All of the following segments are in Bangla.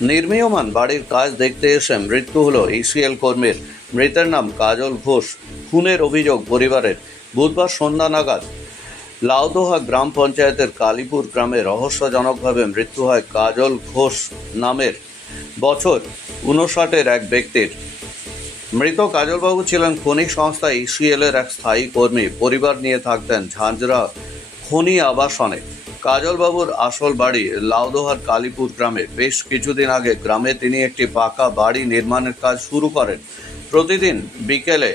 নির্মীয়মান বাড়ির কাজ দেখতে এসে মৃত্যু হল ইসিএল কর্মীর। মৃতের নাম কাজল ঘোষ। খুনের অভিযোগ পরিবারের। বুধবার সন্ধ্যা নাগাদ লাউদোহা গ্রাম পঞ্চায়েতের কালীপুর গ্রামে রহস্যজনকভাবে মৃত্যু হয় কাজল ঘোষ নামের বছর উনষাটের এক ব্যক্তির। মৃত কাজলবাবু ছিলেন খনি সংস্থা ইসিএলের এক স্থায়ী কর্মী। পরিবার নিয়ে থাকতেন ঝাঁঝরা খনি আবাসনে। কাজলবাবুর আসল বাড়ি লাউদোহার কালীপুর গ্রামে। বেশ কিছুদিন আগে গ্রামে তিনি একটি পাকা বাড়ি নির্মাণের কাজ শুরু করেন। প্রতিদিন বিকেলে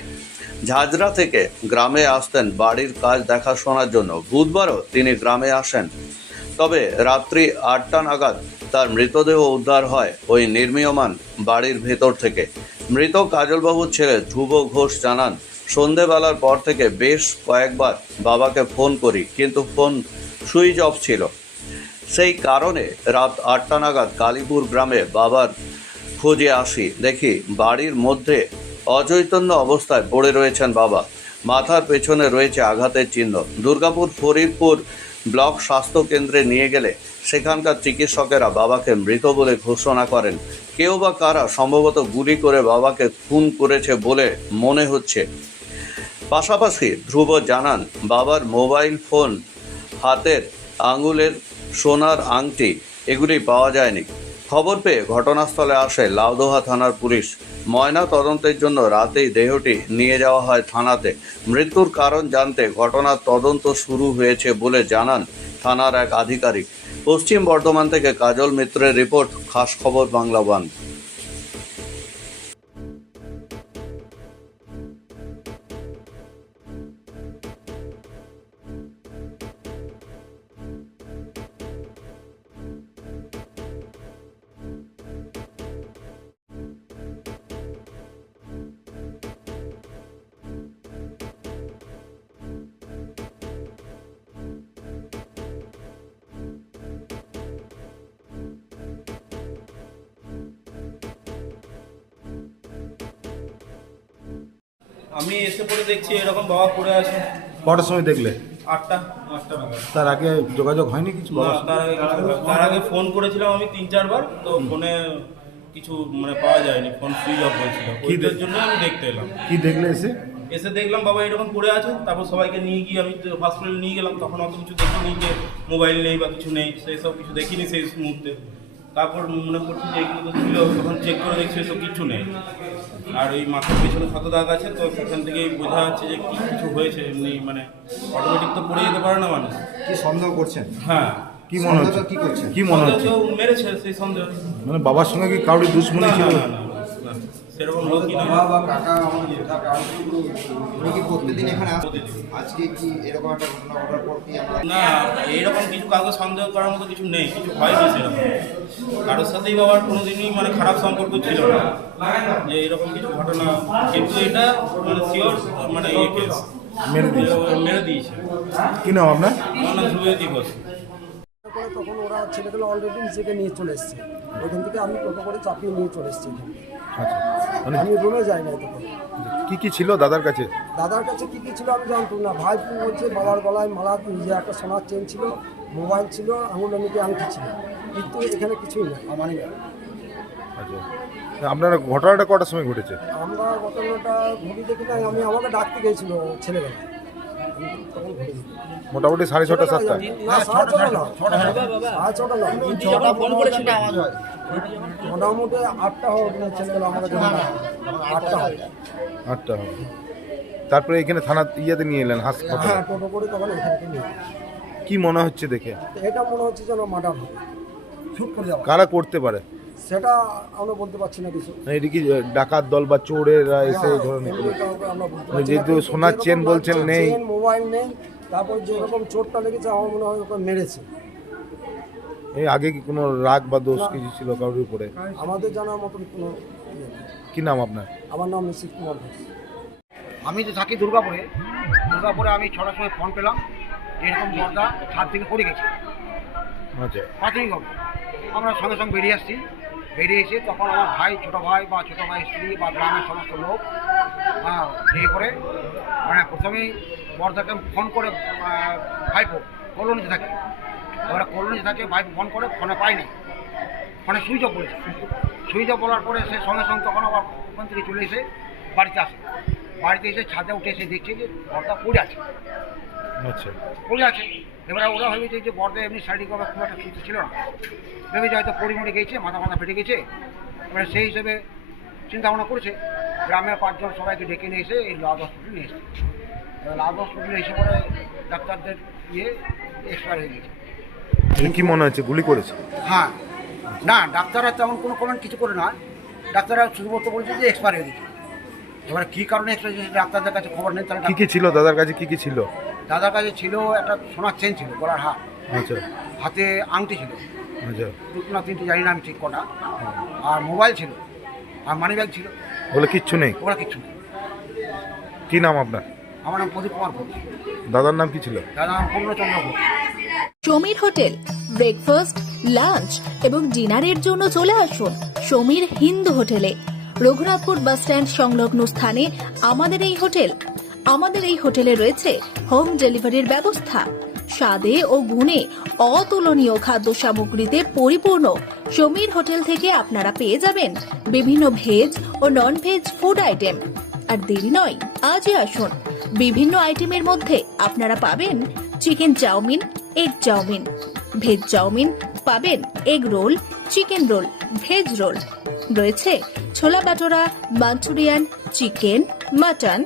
ঝাঁঝরা থেকে গ্রামে আসতেন বাড়ির কাজ দেখাশোনার জন্য। বুধবারও তিনি গ্রামে আসেন। তবে রাত্রি আটটা নাগাদ তার মৃতদেহ উদ্ধার হয় ওই নির্মীয়মান বাড়ির ভেতর থেকে। মৃত কাজলবাবুর ছেলে ধ্রুব ঘোষ জানান সন্ধেবেলার পর থেকে বেশ কয়েকবার বাবাকে ফোন করি, কিন্তু ফোন সুইচ অফ ছিল। সেই কারণে রাত আটটা নাগাদ কালীপুর গ্রামে বাবার খুঁজে আসি, দেখি বাড়ির মধ্যে অচৈতন্য অবস্থায় পড়ে রয়েছেন বাবা। মাথার পেছনে রয়েছে আঘাতের চিহ্ন। দুর্গাপুর ফরিদপুর ব্লক স্বাস্থ্য কেন্দ্রে নিয়ে গেলে সেখানকার চিকিৎসকেরা বাবাকে মৃত বলে ঘোষণা করেন। কেউ বা কারা সম্ভবত গুলি করে বাবাকে খুন করেছে বলে মনে হচ্ছে। পাশাপাশি ধ্রুব জানান, বাবার মোবাইল ফোন হাতের আঙুলের সোনার আংটি এগুলি পাওয়া যায়নি। খবর পেয়ে ঘটনাস্থলে আসে লাউদোহা থানার পুলিশ। ময়না তদন্তের জন্য রাতেই দেহটি নিয়ে যাওয়া হয় থানাতে। মৃত্যুর কারণ জানতে ঘটনার তদন্ত শুরু হয়েছে বলে জানান থানার এক আধিকারিক। পশ্চিম বর্ধমান থেকে কাজল মিত্রের রিপোর্ট, খাস খবর বাংলা ওয়ান। আমি এসে পড়ে দেখছি এরকম বাবা পড়ে আছে। কটার সময় দেখলে? আটটা আটটা নাগাদ। তার আগে যোগাযোগ হয়নি কিছু না, বাবার তার আগে কিছু তার আগে ফোন করেছিলাম আমি তিন চারবার তো ফোনে কিছু মানে পাওয়া যায়নি ফোন সুইচ অফ হয়েছিল। কি দে- ওইটার জন্য আমি দেখতে এলাম। কি দেখলে এসে? এসে দেখলাম বাবা এরকম পড়ে আছে তারপর সবাইকে নিয়ে গিয়ে আমি হসপিটালে নিয়ে গেলাম তখন অত কিছু দেখিনি যে মোবাইল নেই বা কিছু নেই সেই সব কিছু দেখিনি সেই মুহূর্তে। তারপর মনে করছি যে এগুলো তো ছিল তখন চেক করে দেখছি এসব কিছু নেই। আর ওই মাথার পেছনে ক্ষত দাগ আছে তো সেখান থেকেই বোঝা যাচ্ছে যে কি কিছু হয়েছে এমনি মানে অটোমেটিক তো পড়ে যেতে পারে না মানে কি সন্দেহ করছেন? হ্যাঁ। কি মনে হচ্ছে? কি করছে কি মনে হচ্ছে? মেরেছে সেই সন্দেহ। মানে বাবার সঙ্গে কি কারোর দুশ্মনী ছিল না, না, না, না, সেরকম লোকই নয়। বাবা বা কাকা আমার জেঠা কাকা উনি কি প্রত্যেকদিন এখানে আসতেন আজকে কি এরকম একটা ঘটনা ঘটার পর কি আমরা না এইরকম কিছু কাউকে সন্দেহ করার মতো কিছু নেই কিছু হয়নি সেরকম। কারোর সাথেই বাবার কোনোদিনই মানে খারাপ সম্পর্ক ছিল না যে এরকম কিছু ঘটনা। কিন্তু এটা মানে শিওর মানে ইয়ে কেস মেরে দিয়েছে। মেরে দিয়েছে। কি নাম আপনার? আমার নাম ঘোষ। তখন ওরা ছেলেগুলো অলরেডি নিজেকে নিয়ে চলে এসছে। ওইখান থেকে আমি টোটো করে চাপিয়ে নিয়ে চলে এসেছি মানে আমি রুমে যাই না তখন কি কি ছিল দাদার কাছে? দাদার কাছে কী কী ছিল আমি জানতাম না। ভাই বলছে বাবার গলায় মালা নিজে একটা সোনার চেন ছিল মোবাইল ছিল আঙুল নামিকে আংটি ছিল। কিন্তু এখানে কিছুই না। আমারই আচ্ছা। আপনার ঘটনাটা কটার সময় ঘটেছে? আমরা ঘটনাটা ঘুরি দেখি নাই আমি আমাকে ডাকতে গিয়েছিল ছেলেবেলা আমি তখন ঘুরে দেখি মোটামুটি সাড়ে ছটা সাতটা মোটামুটি আটটা হবে আমাদের আটটা হবে। আটটা হবে। তারপরে এখানে থানা ইয়েতে নিয়ে এলেন হাসপাতালে? হ্যাঁ টোটো করে তখন এখান থেকে কি মনে হচ্ছে দেখে? এটা মনে হচ্ছে যেন মার্ডার হবে। কারা করতে পারে? সেটা আমরা বলতে পারছি না কিছু। এটা কি ডাকাত দল বা চোরেরা এসে এই ধরনের এমনি কাউকে আমরা বলতে মানে। যেহেতু সোনার চেন বলছেন চেন, নেই। মোবাইল নেই তারপর যেরকম চোটটা লেগেছে আমার মনে হয় ওকে মেরেছে। এই আগে কি কোনো রাগ বা দোষ কিছু ছিল কারোর উপরে? আমাদের জানার মতন কোনো ইয়ে। কি নাম আপনার? আমার নাম নিশ্চিত কুমার ঘোষ। আমি তো থাকি দুর্গাপুরে। দুর্গাপুরে আমি ছটার সময় ফোন পেলাম যে এরকম দরজা ছাদ থেকে পড়ে গেছে। আচ্ছা। প্রাথমিকভাবে আমরা সঙ্গে সঙ্গে বেরিয়ে আসছি। বেরিয়ে এসে তখন আমার ভাই ছোটো ভাই বা ছোটো ভাই স্ত্রী বা গ্রামের সমস্ত লোক হ্যাঁ বিয়ে করে মানে প্রথমেই বর্দাকে ফোন করে ভাইপো কলোনিতে থাকে। এবারে কলোনিতে থাকে ভাইপো ফোন করে ফোনে পাইনি ফোনে সুইচ অফ বলেছে সুইচ অফ বলার পরে সে সঙ্গে সঙ্গে তখন আবার ওখান থেকে চলে এসে বাড়িতে আসে। বাড়িতে এসে ছাদে উঠে এসে দেখছে যে বর্দা পড়ে আছে। আচ্ছা। পড়ে আছে। এবারে ওরা ভেবেছে যে বর্দা এমনি শারীরিক শারীরিকভাবে খুব একটা সুস্থ ছিল না। ভেবেছে হয়তো পরিমরি গেছে মাথা মাথা ফেটে গেছে। এবারে সেই হিসেবে চিন্তা ভাবনা করেছে গ্রামের পাঁচজন সবাইকে ডেকে নিয়ে এসে এই লাভ হসপিটালে নিয়ে এসেছে। এবার লাভ হসপিটালে এসে পরে ডাক্তারদের ইয়ে এক্সপায়ার হয়ে গেছে। কি মনে হচ্ছে? গুলি করেছে? হ্যাঁ। না ডাক্তাররা তেমন কোনো কমেন্ট কিছু করে না। ডাক্তাররা শুধুমাত্র বলছে যে এক্সপায়ার হয়ে গেছে। এবার কী কারণে এক্সপায়ার হয়েছে ডাক্তারদের কাছে খবর নেই তাহলে কী কী ছিল? দাদার কাছে কী কী ছিল? দাদার কাছে ছিল একটা সোনার চেন ছিল গলার হাত আচ্ছা। হাতে আংটি ছিল। আচ্ছা। দুটো না তিনটে জানি না আমি ঠিক কটা। আর মোবাইল ছিল আর মানি ব্যাগ ছিল। বলে কিচ্ছু নেই? ওরা কিচ্ছু নেই। কি নাম আপনার? আমার নাম প্রদীপ কুমার ঘোষ। দাদার নাম কি ছিল? দাদা নাম Purnachandra Ghosh. Samir hotel breakfast lunch এবং ডিনারের জন্য চলে আসুন সমীর হিন্দু হোটেলে। রঘুনাথপুর বাস স্ট্যান্ড সংলগ্ন স্থানে আমাদের এই হোটেল আমাদের এই হোটেলে রয়েছে হোম ডেলিভারির ব্যবস্থা। স্বাদে ও গুণে অতুলনীয় খাদ্য সামগ্রীতে পরিপূর্ণ। সমীর হোটেল থেকে আপনারা পেয়ে যাবেন বিভিন্ন ভেজ ও নন ভেজ ফুড আইটেম আর দেরি নয়, আজই আসুন। বিভিন্ন আইটেমের মধ্যে আপনারা পাবেন chicken chowmein egg chowmein. Veg chowmein পাবেন egg roll chicken roll veg roll রয়েছে ছোলা বাটোরা, Manchurian chicken mutton